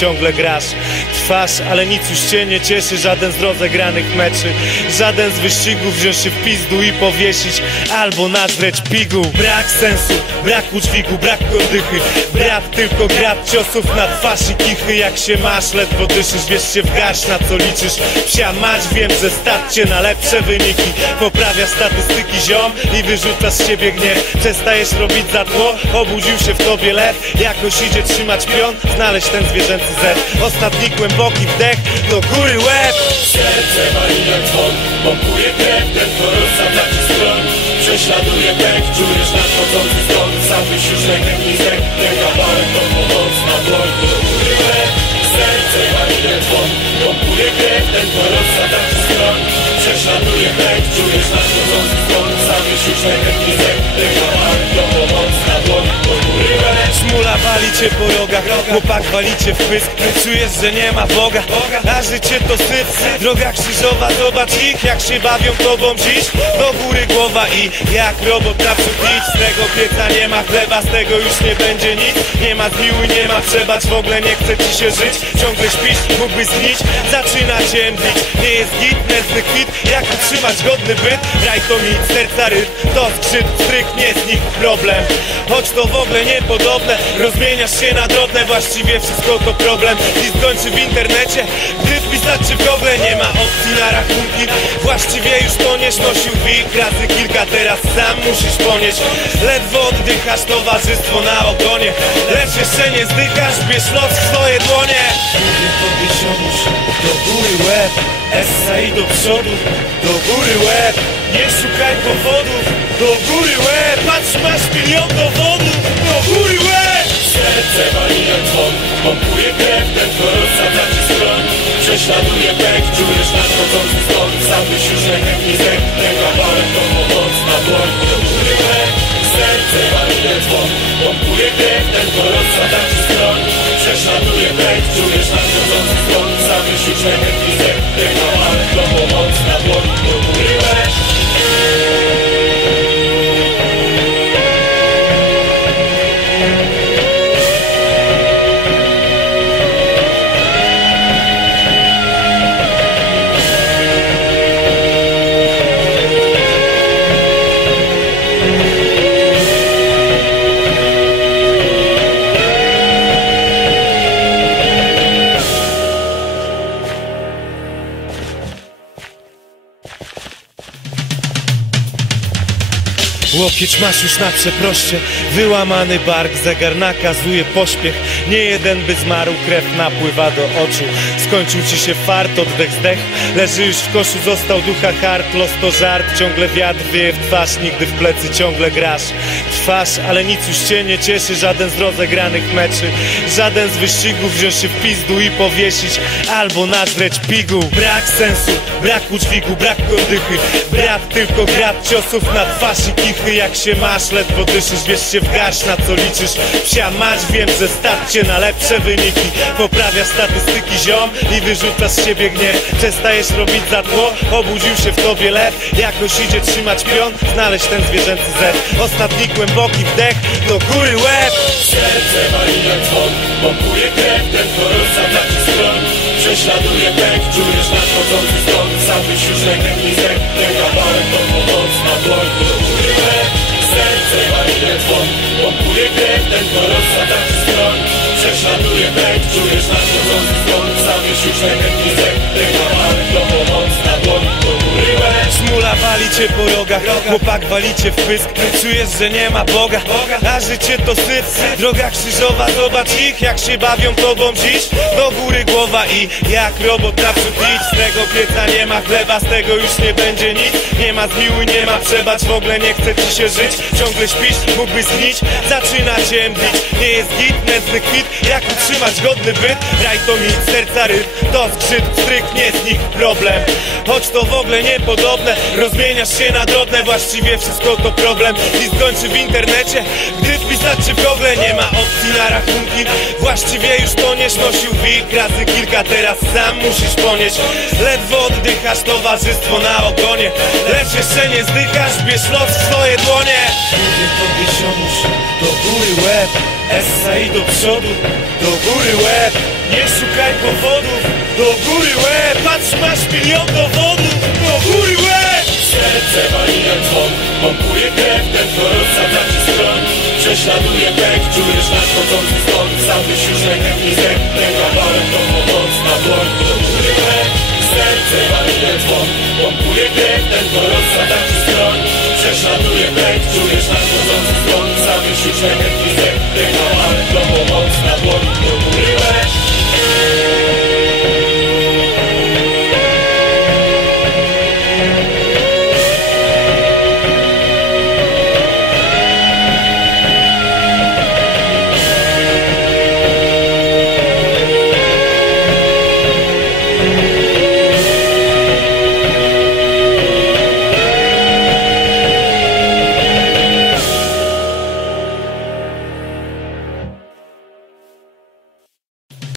ciągle grasz. Trwasz, ale nic już cię nie cieszy Żaden z rozegranych meczy. Żaden z wyścigów wziąć się w pizdu i powiesić Albo nazreć pigu Brak sensu, brak udźwigu, brak kordychy Brat tylko grad ciosów na twarz i kichy. Jak się masz, ledwo dyszysz, wiesz się w garść na co liczysz. Psia mać, wiem, że stać cię na lepsze wyniki. Poprawia statystyki ziom i wyrzucasz z siebie gniew. Przestajesz robić za tło, obudził się w tobie lew. Jakoś idzie trzymać pion, znaleźć ten zwierzęcy zet Ostatni głęboki wdech, do góry łeb. Serce wali jak dzwon, pompuje krew, ten kto ci stron Prześladuje pek, czujesz nadchodzący stąd Sam byś już lękiem i zek, ten kawałek to pomoc na dłoń. Do góry łeb. Serce wali jak dzwon, pompuje krew, ten kto ci stron Prześladuje pek, czujesz nadchodzący stąd Sam byś już lękiem i zek, ten kawałek Cię po rogach, chłopak wali cię w pysk. Czujesz, że nie ma Boga, a życie to syf. Droga krzyżowa, zobacz ich jak się bawią tobą dziś. Do góry głowa i jak robot naprzód idź Z tego pieca nie ma chleba, z tego już nie będzie nic. Nie ma zmiły, nie ma przebacz, w ogóle nie chce ci się żyć. Ciągle śpisz, mógłbyś znić, zaczyna cię mdlić. Nie jest git, nędzny kwit, jak utrzymać godny byt? Raj to nic, serca rytm, to skrzyt, stryk, nie z nich problem. Choć to w ogóle niepodobne, rozmieniasz się na drobne Właściwie wszystko to problem. I skończy w internecie Gdy wpisać czy w Google nie ma opcji na rachunki Właściwie już toniesz, nosił wilk. Razy kilka Teraz sam musisz ponieść. Ledwo oddychasz, towarzystwo na ogonie. Lecz jeszcze nie zdychasz, bierz los w swoje dłonie. Ziomuś, do góry łeb. Essa i do przodu, do góry łeb. Nie szukaj powodów, do góry łeb. Patrz, masz milion dowodów, Prześladuje pek, czujesz nadchodzący Sam byś już i zek, ten kawałek to pomoc na dłoń. Góry łeb Serce wali jak dzwon, pompuje krew, ten kto rozsadza ci stron Prześladuje pek, czujesz nadchodzący Sam byś już i zek, Łokieć masz już na przeproście Wyłamany bark, zegar nakazuje pośpiech. Nie jeden by zmarł, krew napływa do oczu. Skończył ci się fart, oddech zdech. Leży już w koszu, został ducha hart Los to żart, ciągle wiatr wieje w twarz Nigdy w plecy ciągle grasz. Trwasz, ale nic już cię nie cieszy. Żaden z rozegranych meczy Żaden z wyścigów wziąć się w pizdu i powiesić Albo nazreć pigu Brak sensu, brak udźwigu, brak kordychy Brat tylko grad ciosów na twarz i kichy Jak się masz, ledwo dyszysz, wiesz się w garść na co liczysz. Psia mać, wiem, że stać cię na lepsze wyniki. Poprawia statystyki ziom i wyrzucasz z siebie gniew. Przestajesz robić za tło, obudził się w tobie lew. Jakoś idzie trzymać pion, znaleźć ten zwierzęcy zet Ostatni głęboki wdech, do góry łeb. Serce wali jak dzwon, pompuje krew, ten rozsadza ci stron. Prześladuje pek, czujesz nadchodzący stąd Sam już lękiem i zek, ten kawałek to pomoc dłoń Sam Cię po rogach, chłopak wali cię w pysk. Czujesz, że nie ma Boga, a życie to syf. Droga krzyżowa, zobacz ich jak się bawią tobą dziś. Do góry głowa i jak robot naprzód idź. Z tego pieca nie ma chleba, z tego już nie będzie nic. Nie ma zmiłuj, nie ma przebacz, w ogóle nie chce ci się żyć. Ciągle śpisz, mógłbyś znić, zaczyna cię mdlić Nie jest git, nędzny kwit, jak utrzymać godny byt? Raj to nic, serca ryb, to skrzyp, stryk, nie z nich problem. Choć to w ogóle niepodobne, rozmieniasz się na drobne Właściwie wszystko to problem. I skończy w internecie Gdy wpisać czy w Google nie ma opcji na rachunki Właściwie już toniesz, nosił wilk. Razy kilka Teraz sam musisz ponieść. Ledwo oddychasz, towarzystwo na ogonie. Lecz jeszcze nie zdychasz, bierz los w swoje dłonie. Do góry łeb. Essa i do przodu, do góry łeb. Nie szukaj powodów Do góry łeb, patrz masz milion dowodów jak dzwon Pompuje krew, ten kto rozsadza ci skroń. Prześladuje pek, czujesz nadchodzący stąd Sam byś już rękawizek Ten kawałek to pomoc na dłoń Serce wali jak dzwon Pompuje krew, ten kto rozsadza ci skroń. Prześladuje pek, czujesz nadchodzący stąd Sam byś już Ten to pomoc na dłoń